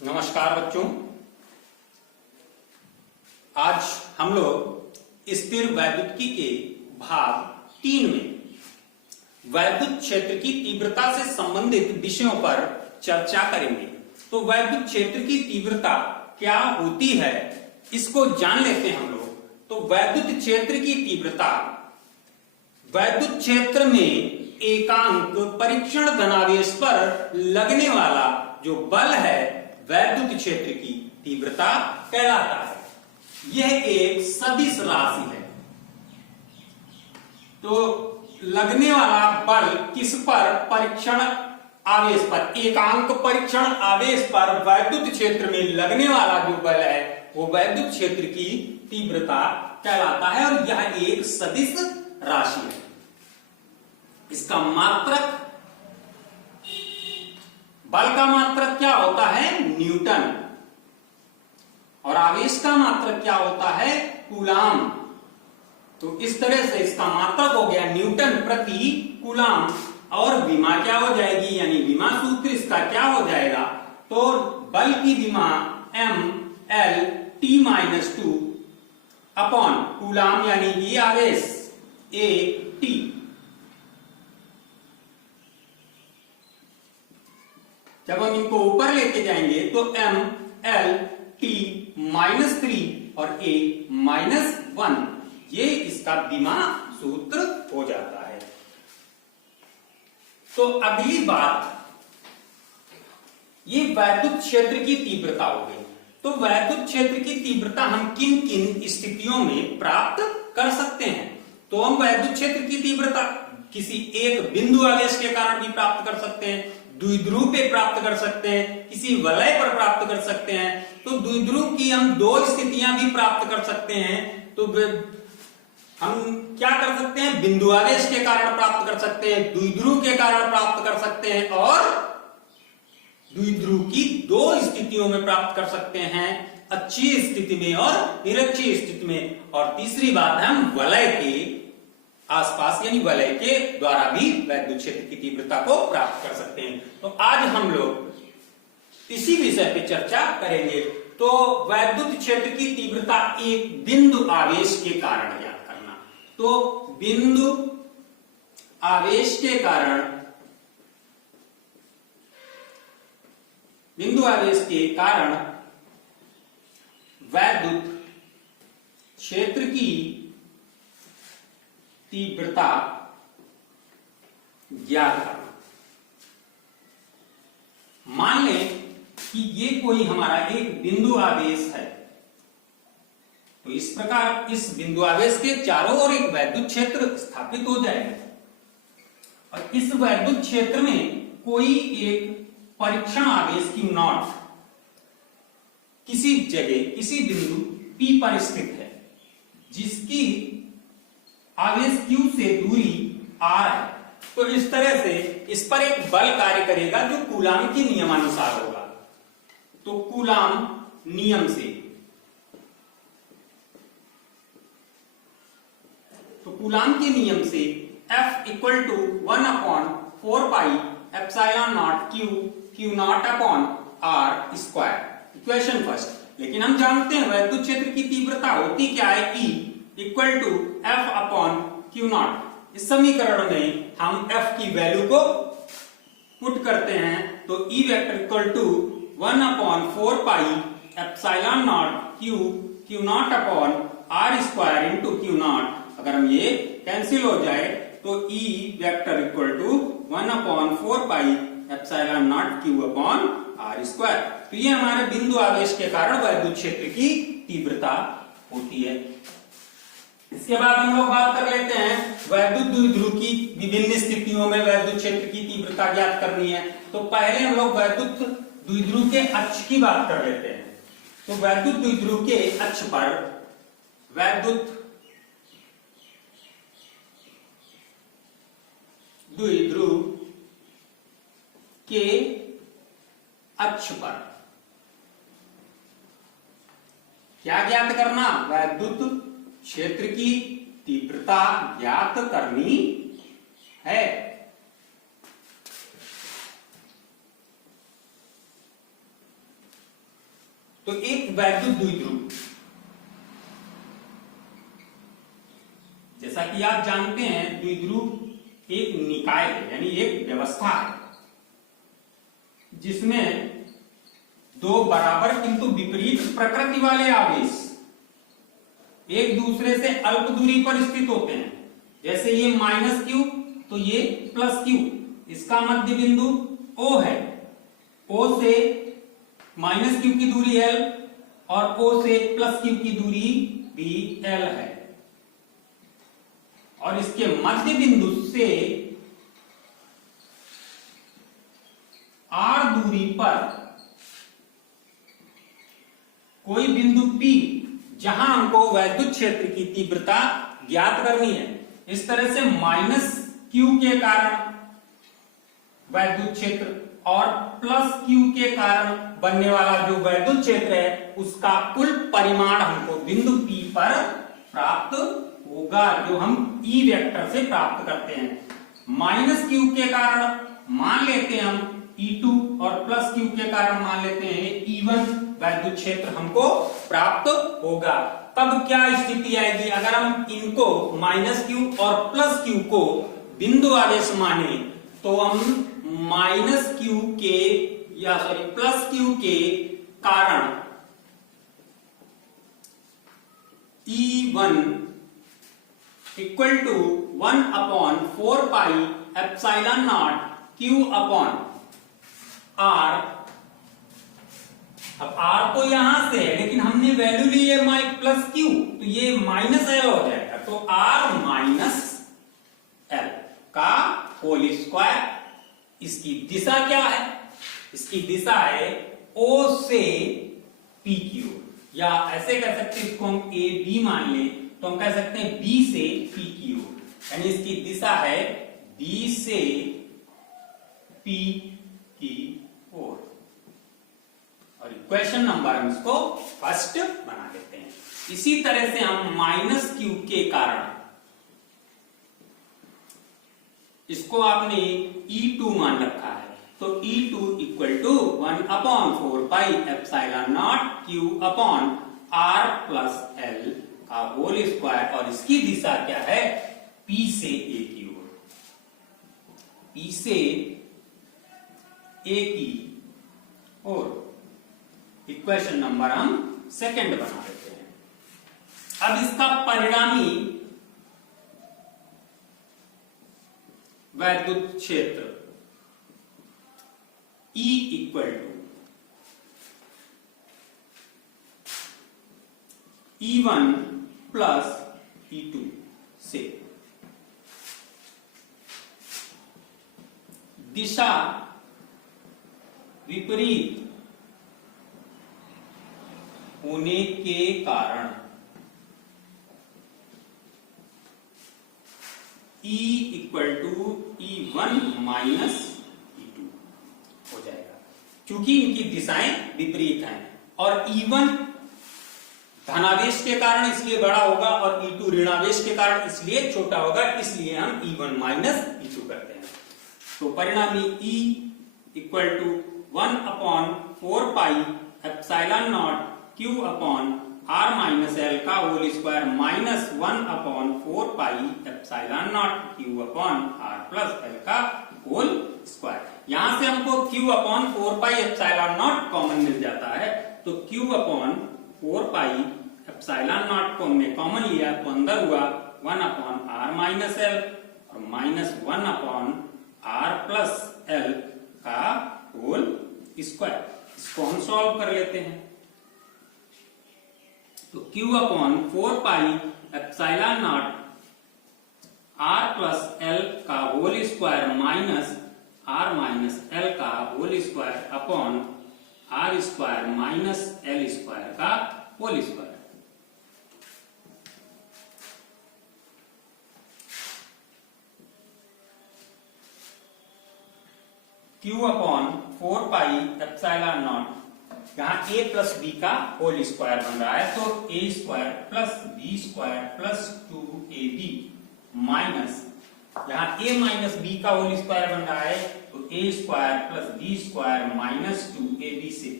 नमस्कार बच्चों, आज हम लोग स्थिर वैद्युतिकी के भाग 3 में वैद्युत क्षेत्र की तीव्रता से संबंधित विषयों पर चर्चा करेंगे। तो वैद्युत क्षेत्र की तीव्रता क्या होती है, इसको जान लेते हैं हम लोग। तो वैद्युत क्षेत्र की तीव्रता वैद्युत क्षेत्र में एकांक परीक्षण धनावेश पर लगने वाला जो बल है वैद्युत क्षेत्र की तीव्रता कहलाता है। यह एक सदिश राशि है। तो लगने वाला बल किस पर? परीक्षण आवेश पर, एकांक परीक्षण आवेश पर वैद्युत क्षेत्र में लगने वाला जो बल है वो वैद्युत क्षेत्र की तीव्रता कहलाता है और यह एक सदिश राशि है। इसका मात्रक, बल का मात्रक क्या होता है? न्यूटन। और आवेश का मात्रक क्या होता है? कूलाम। तो इस तरह से इसका मात्रक हो गया न्यूटन प्रति कूलाम और विमा क्या हो जाएगी, यानी विमा सूत्र इसका क्या हो जाएगा? तो बल की विमा mL_T-2 अपॉन कूलाम यानी कि आवेश AT। जब हम इनको ऊपर लेके जाएंगे तो mL_T-3 और A-1 ये इसका विमा सूत्र हो जाता है। तो अगली बात, ये वैद्युत क्षेत्र की तीव्रता हो गई। तो वैद्युत क्षेत्र की तीव्रता हम किन किन स्थितियों में प्राप्त कर सकते हैं? तो हम वैद्युत क्षेत्र की तीव्रता किसी एक बिंदु आवेश के कारण भी प्राप्त कर सकते हैं, द्विध्रुव पे प्राप्त कर सकते हैं, किसी वलय पर प्राप्त कर सकते हैं। तो द्विध्रुव की हम दो स्थितियां भी प्राप्त कर सकते हैं। तो हम क्या कर सकते हैं? बिंदु आवेश के कारण प्राप्त कर सकते हैं, द्विध्रुव के कारण प्राप्त कर सकते हैं और द्विध्रुव की दो स्थितियों में प्राप्त कर सकते हैं, अच्छी स्थिति में और निरक्षीय स्थिति में। और तीसरी बात है, हम वलय के आसपास यानी वलय के द्वारा भी वैद्युत क्षेत्र की तीव्रता को प्राप्त कर सकते हैं। तो आज हम लोग इसी विषय पे चर्चा करेंगे। तो वैद्युत क्षेत्र की तीव्रता एक बिंदु आवेश के कारण याद करना। तो बिंदु आवेश के कारण, बिंदु आवेश के कारण वैद्युत क्षेत्र की तीव्रता ज्ञात करना। मान लें कि ये कोई हमारा एक बिंदु आवेश है। तो इस प्रकार इस बिंदु आवेश के चारों ओर एक वैद्युत क्षेत्र स्थापित हो जाएगा और इस वैद्युत क्षेत्र में कोई एक परीक्षण आवेश Q0 किसी जगह, किसी बिंदु P पर स्थित है, जिसकी आवेश Q से दूरी R है। तो इस तरह से इस पर एक बल कार्य करेगा जो कूलाम के नियमानुसार होगा। तो कूलाम नियम से, तो कूलाम के नियम से F = 1/4πε0 Q Q0/R²। Equation first. लेकिन हम जानते हैं वैद्युत क्षेत्र की तीव्रता होती क्या है? E = F/Q0। इस समीकरण में हम F की वैल्यू को पुट करते हैं। तो E = 1/4πε0 Q Q0/R² Q0। अगर हम ये कैंसिल हो जाए तो E = 1/4πε0 Q/R²। तो ये हमारे बिंदु आवेश के कारण वैद्युत क्षेत्र की तीव्रता होती है। इसके बाद हम लोग बात कर लेते हैं वैद्युत द्विध्रुव की विभिन्न स्थितियों में वैद्युत क्षेत्र की तीव्रता ज्ञात करनी है। तो पहले हम लोग वैद्युत द्विध्रुव के अक्ष की बात कर लेते हैं। तो वैद्युत द्विध्रुव के अक्ष पर, वैद्युत द्विध्रुव के अक्ष पर क्या ज्ञात करना? वैद्युत क्षेत्र की तीव्रता ज्ञात करनी है। तो एक वैद्युत द्विध्रुव, जैसा कि आप जानते हैं द्विध्रुव एक निकाय है, यानी एक व्यवस्था है जिसमें दो बराबर किंतु विपरीत प्रकृति वाले आवेश एक दूसरे से अल्प दूरी पर स्थित होते हैं। जैसे ये -q तो ये +q, इसका मध्य बिंदु O है, O से -q की दूरी L और O से +q की दूरी भी L है, और इसके मध्य बिंदु से R दूरी पर कोई बिंदु P जहां हमको वैद्युत क्षेत्र की तीव्रता ज्ञात करनी है। इस तरह से -q के कारण वैद्युत क्षेत्र और +q के कारण बनने वाला जो वैद्युत क्षेत्र है उसका कुल परिमाण हमको बिंदु P पर प्राप्त होगा, जो हम E वेक्टर से प्राप्त करते हैं। -q के कारण मान लेते हैं हम E2 और +q के कारण मान लेते हैं E1 वैद्युत क्षेत्र हमको प्राप्त होगा। तब क्या स्थिति आएगी अगर हम इनको -q और +q को बिंदु आवेश माने, तो हम -q के या +q के कारण E1 equal to 1/4 pi epsilon not q upon r। अब r तो यहां से है लेकिन हमने वैल्यू ली है +q, तो ये -l हो जाएगा, तो r माइनस l का होल स्क्वायर। इसकी दिशा क्या है? इसकी दिशा है O से P की ओर, या ऐसे कह सकते हैं, इसको हम A B मान ले तो हम कह सकते हैं B से P की ओर, यानी इसकी दिशा है B से P की ओर। और इक्वेशन नंबर हम इसको फर्स्ट बना लेते हैं। इसी तरह से हम -q के कारण, इसको आपने E2 मान रखा है, तो E2 equal to 1/4 pi epsilon not q upon r plus l का होल स्क्वायर, और इसकी दिशा क्या है? P से A की ओर, P से A की ओर। इक्वेशन नंबर हम सेकंड बना देते हैं। अब इसका परिणामी वैद्युत क्षेत्र E equal to E1 plus E2 से दिशा विपरीत होने के कारण E equal to E1 minus E2 हो जाएगा, क्योंकि इनकी दिशाएं विपरीत हैं, और E1 धनावेश के कारण इसलिए बड़ा होगा और E2 ऋणावेश के कारण इसलिए छोटा होगा, इसलिए हम E1 माइनस E2 करते हैं। तो परिणामी E equal to 1/4 pi epsilon not q upon r minus l का whole square minus 1/4 pi epsilon not q upon r plus l का होल स्क्वायर। यहां से हमको q/4 pi epsilon nought common मिल जाता है, तो q/4 पाई एप्सिलॉन नॉट को हमने कॉमन लिया, तो अंदर हुआ 1/r माइनस l और माइनस 1/r प्लस l का होल स्क्वायर। इसको हम सॉल्व कर लेते हैं, तो q/4 pi epsilon nought r plus l का whole square minus r minus l का whole square upon r square minus l square का whole square. q/4 pi epsilon not, यहाँ a प्लस b का whole square बन रहा है, तो a square plus b square plus 2ab minus, यहाँ a minus b का होल स्क्वायर बन रहा है, तो a square plus b square minus 2ab से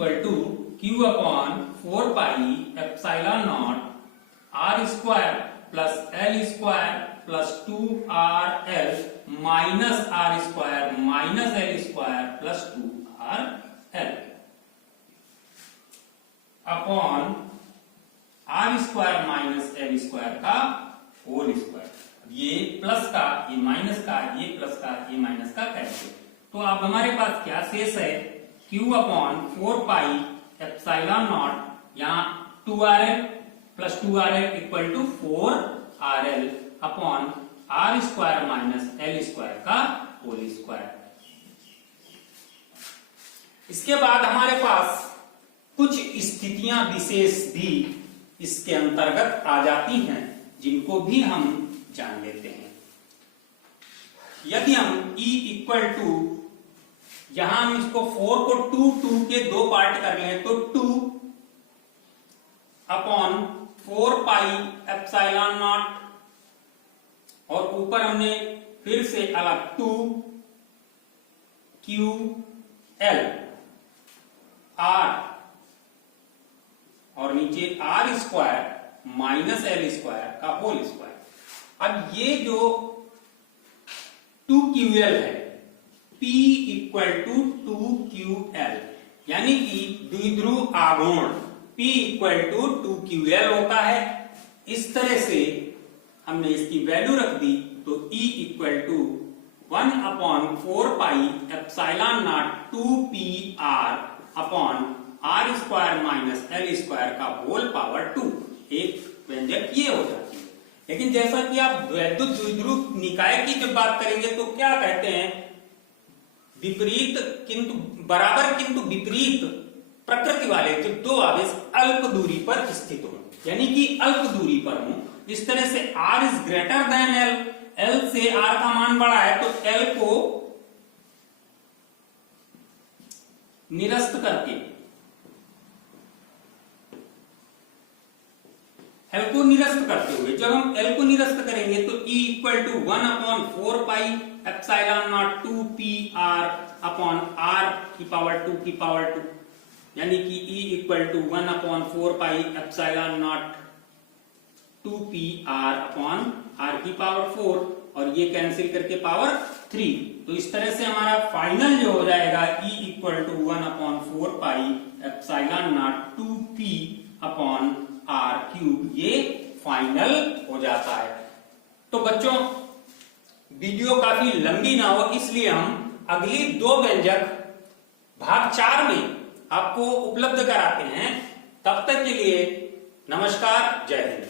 equal to Q upon 4 pi epsilon naught R square plus L square plus 2RL minus R square minus L square plus 2RL upon R square minus L square का whole square. ये plus का, ये minus का, ये plus का, ये minus का cancel. तो अब हमारे पास क्या शेष है, Q upon 4 pi epsilon not, यहाँ 2RL plus 2RL equal to 4RL upon R square minus L square का होल स्क्वायर। इसके बाद हमारे पास कुछ स्थितियां विशेष भी इसके अंतर्गत आ जाती हैं, जिनको भी हम जान लेते हैं। यदि हम E इक्वल टू, यहां हम इसको 4 को 2 के 2 पार्ट कर लें तो 2 अपॉन 4 पाई एप्सिलॉन नॉट, और ऊपर हमने फिर से अलग 2 QL R, और नीचे R square minus L square का होल स्क्वायर। अब ये जो 2QL है, P इक्वल टू 2QL, यानी कि द्विध्रुव आघूर्ण P इक्वल टू 2QL होता है। इस तरह से हमने इसकी वैल्यू रख दी, तो E equal to 1 upon 4 pi epsilon naught 2PR upon R square minus L square का होल पावर 2, एक व्यंजक ये हो जाती है। लेकिन जैसा कि आप वैद्युत द्विध्रुव निकाय की जब बात करेंगे तो क्या कहते हैं, विपरीत किंतु बराबर किंतु विपरीत प्रकृति वाले जब दो आवेश अल्प दूरी पर स्थित हो, यानी कि अल्प दूरी पर हो, इस तरह से R is greater than L, L से R का मान बड़ा है तो L को निरस्त करके, L को निरस्त करते हुए, जब हम L को निरस्त करेंगे तो E equal to 1 upon 4 pi epsilon naught 2PR upon R की पावर 2 की पावर 2, यानी कि E equal to 1 upon 4 pi epsilon naught 2PR upon R की पावर 4, और ये कैंसिल करके पावर 3। तो इस तरह से हमारा फाइनल जो हो जाएगा E equal to 1 upon 4 pi epsilon naught 2P upon R cube, ये फाइनल हो जाता है। तो बच्चों वीडियो काफी लंबी ना हो, इसलिए हम अगली 2 व्यंजक भाग 4 में आपको उपलब्ध कराते हैं। तब तक के लिए नमस्कार, जय हिंद।